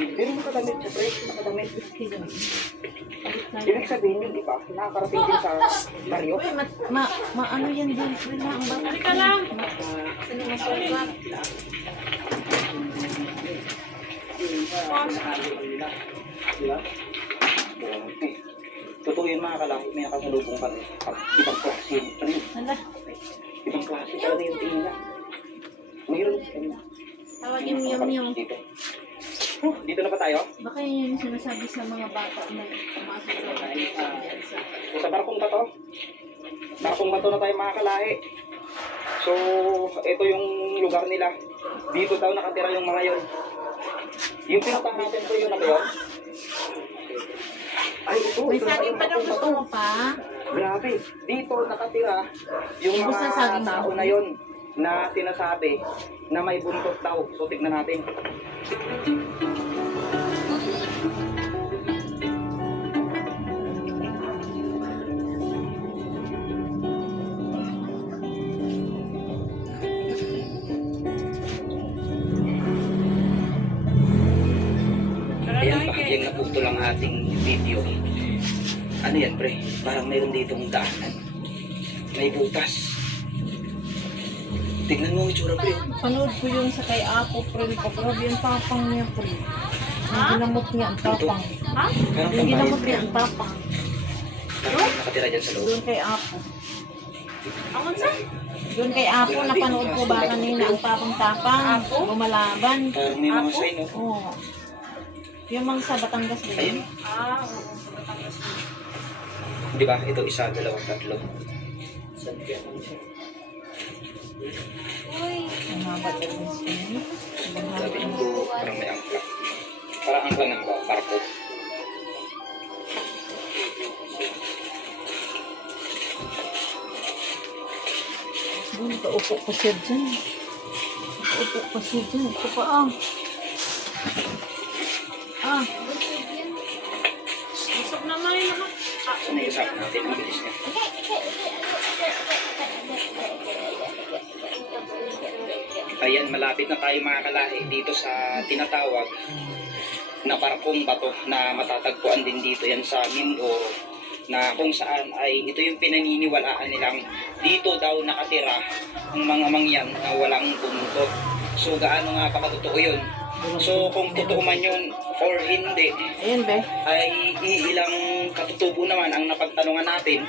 Pero nakadamit siya, pre. Nakadamit. Ibig sabihin yun, di ba? Nakakarating din sa baryo. Uy, ano yan din? Wala, ang bata. Halika lang. Sino masulat? Totoo yun mga kalakit, may nakasalubong kami. Ibang klase yun. Ano yun? Hala, Ibang klase talaga yung tingin. Mayroon. tawagin mo yung. Dito. Dito na ba tayo? Baka yun yung sinasabi sa mga bata na pumasok sa bayan sa... Sa barkong bato. Barkong bato na tayo mga kalahi. So, ito yung lugar nila. Dito daw nakatira yung mga yun. Yung pinatang natin ko yun na ba yun? Ay, ito. May saging pa daw, gusto mo pa? Grabe. Dito nakatira yung Gusto mga saging tao ba? na yun na sinasabi na may buntot daw. So, tignan natin. Ayan, bahagyang naputol ang ating video. Ano yan, pre? Parang mayroon ditong daanan. May butas. Tignan mo ang itsura, pre. Panood ko yung sa kay Apo, pre. Grabe yung tapang niya, pre. Yung ginamot niya ang tapang. Ha? Parang Yung ginamot tambahin, niya ang tapang. parang nakatira dyan sa loob. Doon kay Apo. Angon sa? Doon kay Apo, napanood ko ba kanina ang tapang-tapang. Apo? Lumalaban. Parang may mga Apo? sign, no? Oo. Yung mga sa Batangas din. Ayun. Ah, oo. Sa Batangas. Di ba? Ito, isa, dalawa, tatlo. Saan kaya naman siya? Ang haba din siya. Ang haba Sabi din. ko, parang may angka. Parang angka ng barko. Doon, kaupo pa siya dyan. Kaupo pa siya dyan. Ito pa Ah, Busog naman yun naman. Saan na isap natin? Ang bilis niya. Ayan, malapit na tayo mga kalahi dito sa tinatawag na barkong bato na matatagpuan din dito yan sa Mindo, na kung saan ay ito yung pinaniniwalaan nilang dito daw nakatira ang mga mangyan na walang buntot. So gaano nga pa katotoo yun? So kung totoo man yun or hindi, ayun be. ay iilang katutubo naman ang napagtanungan natin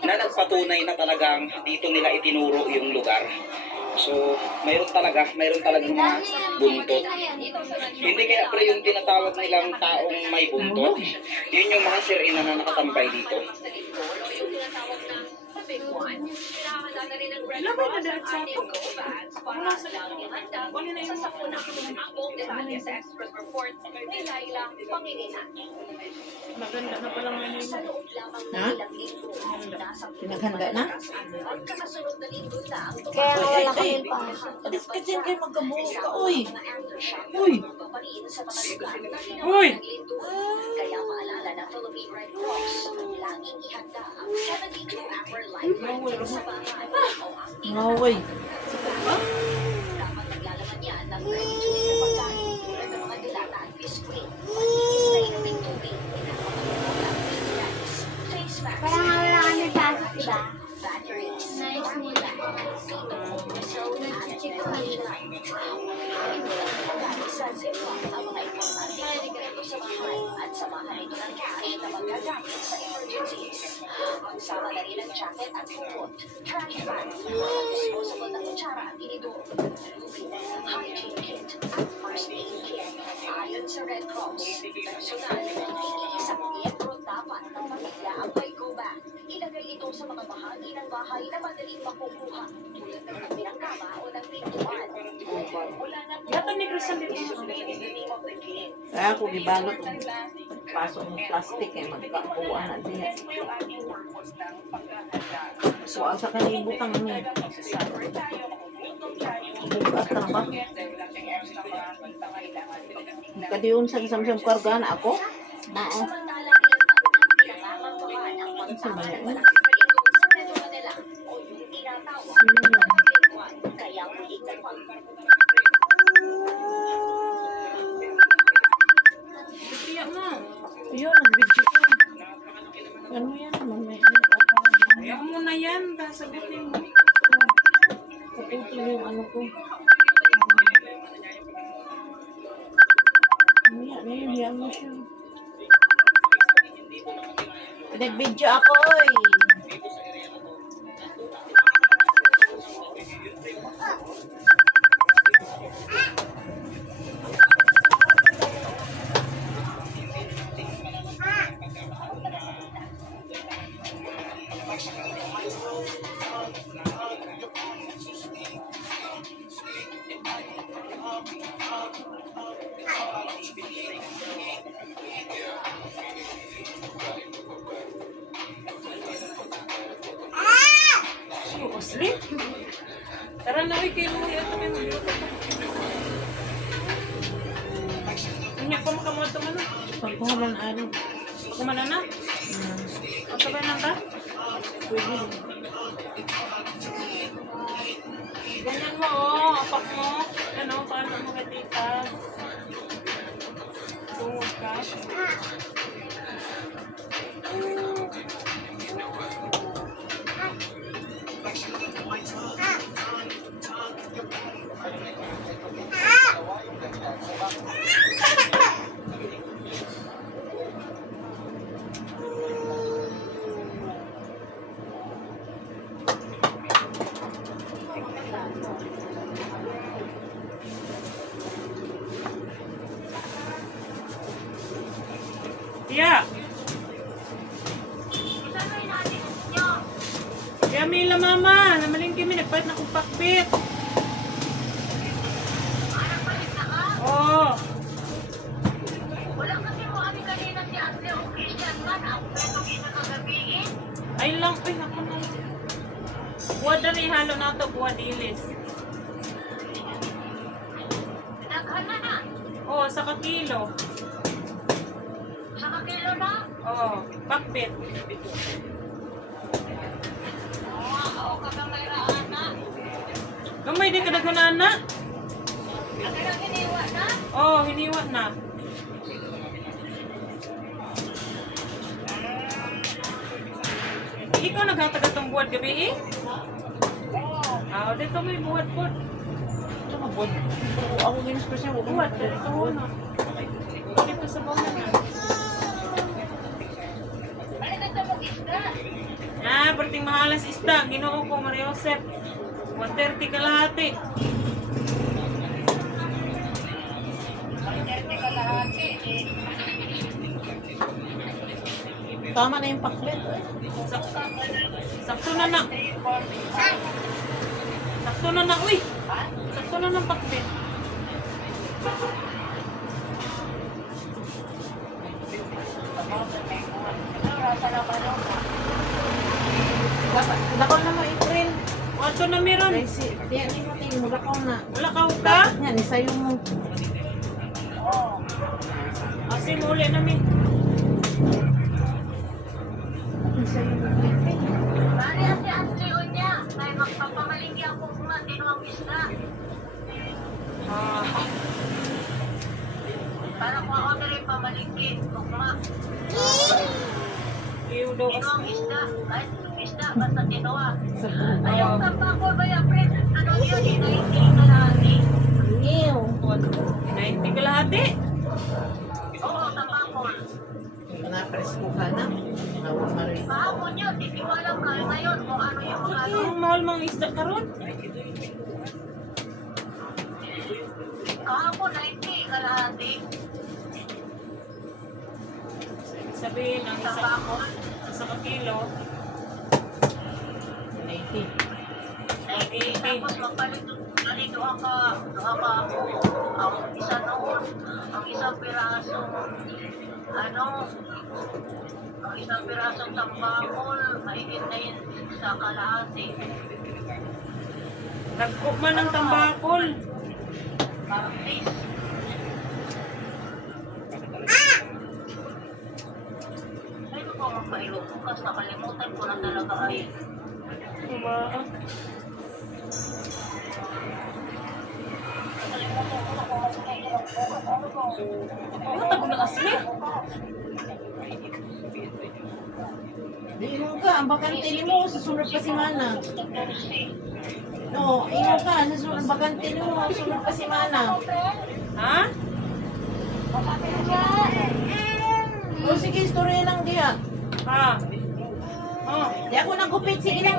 na nagpatunay na talagang dito nila itinuro yung lugar. So, mayroon talagang mga buntot. Hindi kaya pre yung tinatawag nilang taong may buntot. Yun yung mga sirina na nakatambay dito. Labay na dahil sa ito. Wala sa likod. Wala na yung maganda na pala ngayon yun. Ha? Pinaghanda na? Kaya wala kami pa. Alis ka dyan kayo magkabuhos ka, uy. Uy. Uy! Kaya maalala ng Philippine Red Cross, laging ihanda ang 72-hour lifeline sa bahay o ang No way. dapat naglalaman yan ng ready-to-eat na pagkain tulad ng mga dilata at biskwit, malinis na inuming tubig, pinapakagulong ng snacks, face masks, Parang wala kami pasok, diba? batteries, Nice nila. soap, at chicken. Sa Ziploc ang mga importante na regalo sa bahay at samahan ito ng cash na magagamit sa emergencies. Magsama na rin ang jacket at kumot, trash bag, mga disposable na kutsara at tinidor, lubid, hygiene kit, at first aid kit. Ayon sa Red Cross, personal, iisang miyembro dapat ng pamilya ang may go bag. Ilagay ito sa mga bahagi ng bahay na madaling makukuha, tulad ng tabi ng kama o ng pintuan. Wala na po Yato ni Christian dito. Kaya ako gibalot. Pasok ng plastic eh. Magkakuha na diya. So, ang sa kalibutan niya. Bukat na ba? Kadiyon sa isang karga na ako? Oo. Sa mali mo? Yun, nag-video ko. Ano yan? Mamaya. Ayaw mo na yan. Sagutin mo. Kaputol yung ano ko. Mamaya na yun. Hiyan mo siya. Nag-video ako eh. Sleep. Tara na, uy, kayo mo yan. Kami magluto pa. Ano pa makamuha ito ano? Pagkuhaman ano. Kumana na? O, sabay lang ka? Pwede. Ganyan mo, oh. Apak mo. Ano, paano mo katita? Tungod ka. Yeah. Kaya Mila mama, namaling kami, nagpalit na kong pakbit. Oo. Wala kasi mo kami kanina si Ate o Christian man. Ako na ito kinakagabihin. Ay lang, ay naku na. Buwad na ihalo na ito, buwad ilis. Naghan na. Oo, sa kakilo. Sa kakilo na. Oo, pakbit. Oo, kagamayroon na. Gamay din kadagunan na. Ang ilang hiniwa na. Oo, hiniwa na. Ikaw naghatag itong buwad gabi eh? Oo, dito may buwad po. Ito mabod. Ako ginis ko siya. Buwad, dito ko na. Dito sa bawah na. Ano na ito mong isda? Ah, perting mahalas isda. Ginoo ko, Maria Josep. 130 kalahati. Tama na yung paklet. Sakto na na. Sakto na na, uy. Sakto na ng pakbit. Lakaw na mo i-print. Wato na meron. Kasi, diyan ni mo tingin mo. Lakaw na. Wala ka ka? Yan, isayo mo. Asi muli na mi. Isayo mo. Bari ate Ashley niya. May magpapamalinggi ako kung tinuang isda. Ah, Para kung ako na rin pamalinggi. Kukma. iyo daw Tinuang kasi. isda. Kahit isda, basta tinuwa. Sa Ayaw ka pa ako ba yung friend? Ano yun? Inainting ka na ate. Ew. 90 kalahati. Oo, tapakol. Napresko ka na. Nawag na rin. Kahapon yun, di ko alam ka ngayon kung ano yung mga ano. Ang mahal mga isda karon. Kahapon, 90 kalahati. Sabihin ang isa, Tapakol. isa ka kilo. 90. 90. Tapos magpalit doon ka ako. Ang isa noon, ang isang piraso, ang isang pirasong tambakol, mahigit na yun sa kalahati. Nagkukman ng tambakol. Parang please. Ay, ko magpailog bukas, nakalimutan ko na talaga ay. Umaak. Nakalimutan ko na kung magpailog Ano tago na asli? Ingon ka, ang bakante mo, susunod pa si Mana. No, ingon ka, susunod bakante mo, susunod pa si Mana. Ha? O sige, istorya lang diya. Ha? Oh. Di ako nagupit, sige lang.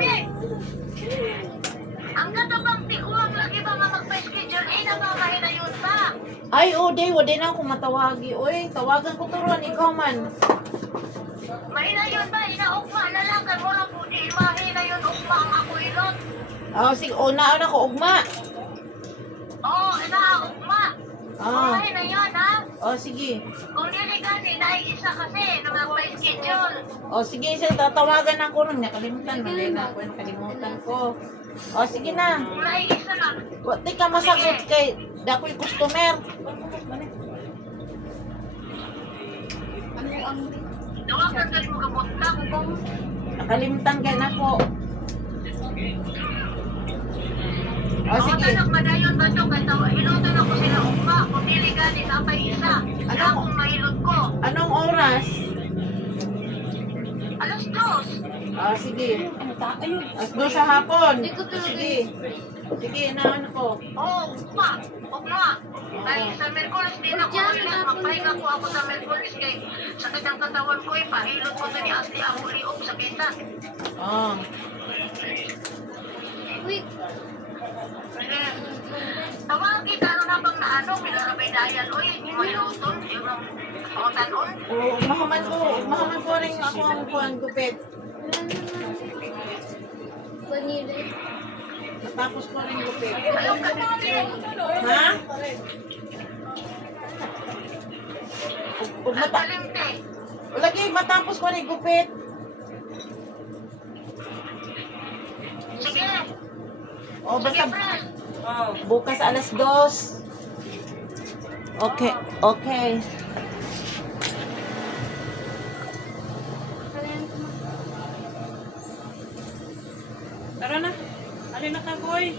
Ang katabang tikuang lagi ba nga magpa-schedule eh, namamahay na yun pa. Ay, Oday, wala na akong matawagi. Uy, tawagan ko turuan, ikaw man. Mahina yun ba? Inaugma na lang. Kaya wala po di mahina yun. Ugma ang ako ilot. Sige, naon ako, ugma. Oo, inaugma. Ah, Mahina yun, ha? sige. Kung niligani, naiisa kasi na magpa-schedule. Sige, siya, tatawagan ako rin. Nakalimutan, mali na ako, nakalimutan ko. Sige na. Kung naiisa na. Di ka masagot kay dakoy customer. Tawagan ka mo kabot lang. Nakalimutan ka na ko. Sige. Anak madayon ba ito? Kaya hilutan ako sila ugma. Kung niligani, napay isa. Ano kung mahilot ko? Anong oras? Alas 2. Sige. Alas 2 sa hapon. Sige. Sige, naon ko. Oo, ugma. Ugma. Ay, sa Merkulis din ako hilot. Magpahinga ko ako sa Merkulis. Kay sakit ang katawan ko eh. Pahilot ko na ni Ate ako liog sa bitan. Wait. Tawag kita, ano na bang naano, pinarabay dayan, uy, hindi mo hiluton, yung pangotanon. Umahaman ko rin ako ang kuhan gupit. Vanilla. Natapos ko rin gupit. Ayaw ka din. Ha? Nagkalimte. Lagi, matapos ko rin gupit. Sige, Basta sige, friend. Oh. bukas alas 2. Okay, okay. Tara na. Alin na ka, boy?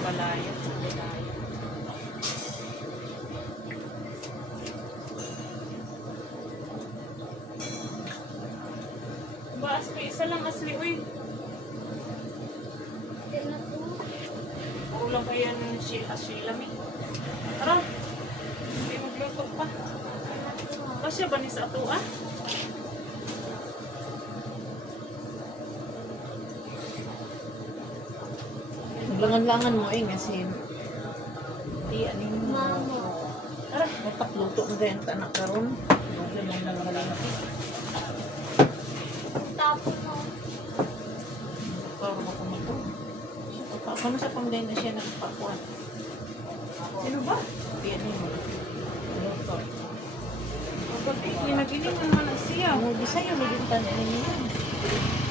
Malayo. Ba, asli, isa lang asli, uy. Ulang pa yan si Lami. Tara. Hindi magluto pa. Kasya ba ni sa ato, ah? Langan-langan mo kasi di aning Mama. Tara, napakluto mo din ta anak karon. Doble mo na lang. Tapos mo. Para makamuto. Kano sa panggain na siya nagpakuan? Sino ba? Di ani mo. Luto. Kapag ginagiling naman ang siya. Ang bisayo mo din tanan niya.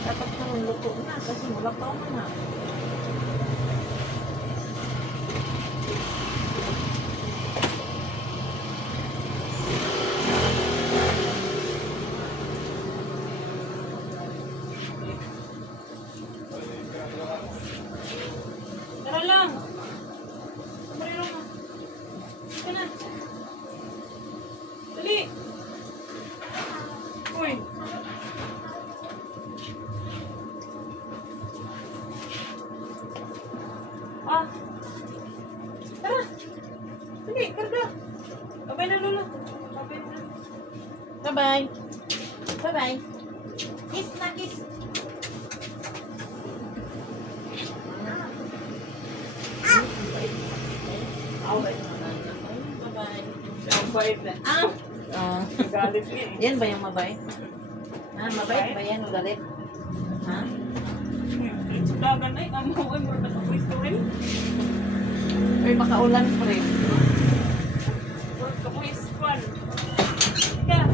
Dapat karon luto na kasi wala pa man na. Tara lang. Marino na. Sige na. Dali. Uy. Ah. Tara. Dali, karga. Babay na, Lola. Babay na. Bye-bye. Bye-bye. Kiss na kiss. Bye-bye. Ang bait na. Galit niya eh. Yan ba yung mabay? Mabay ba yan o galit? Ha? Sudagan na eh. Amoy mo na sa pwesto rin. Ay, makaulan pa rin. One. Ika.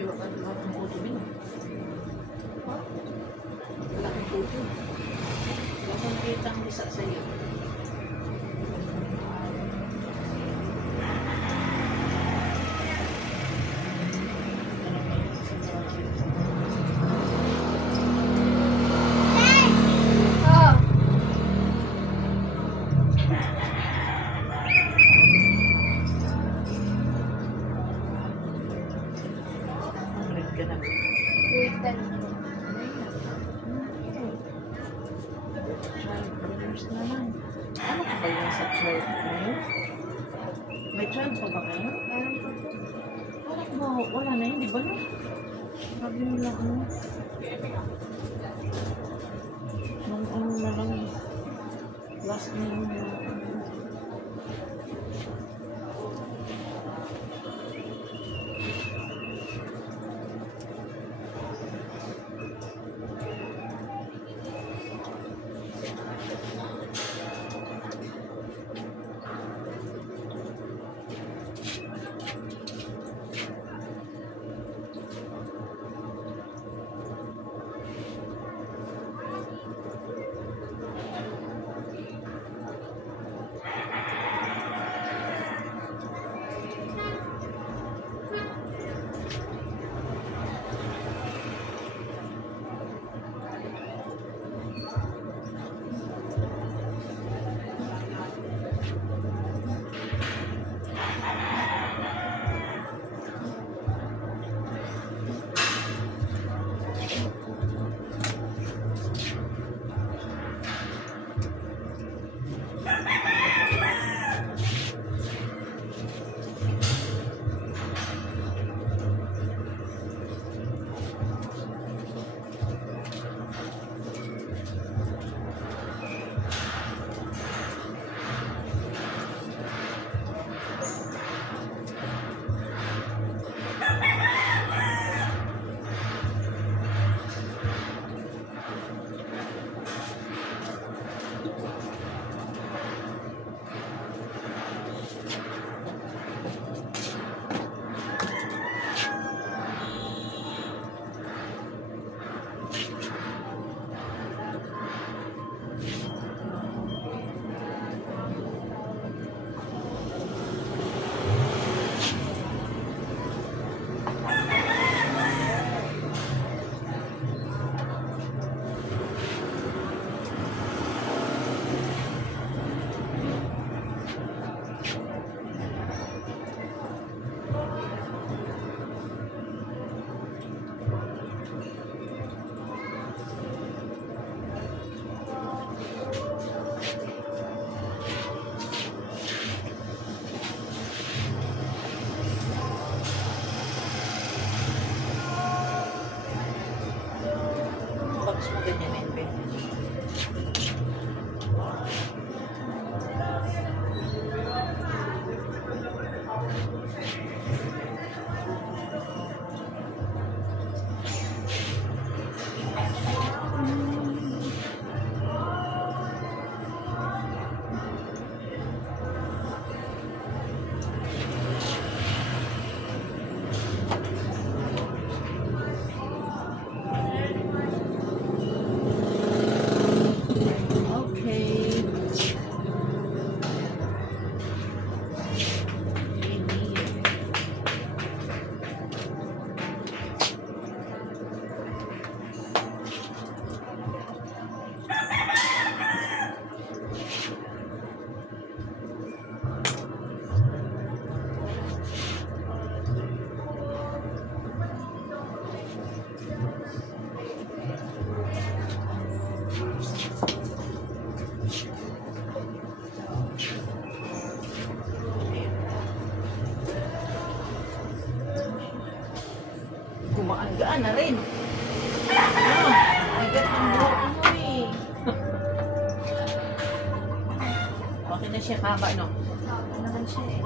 Pero ano ba ang puto din? Ha? Wala kang puto. Wala kang nakita ang isa sa'yo. Oh. Ulit ka na. Wait, then. Child abuse naman. Ano ka ba yun sa child ngayon? May child pa ba kayo? Meron pa po. Parang ba, wala na yun, di ba na? Sabi nila ano. Nung ano na lang. Last na yun na. Gaan na rin. Bigat ng buhok mo eh. Okay na siya, haba no? Haba naman siya eh.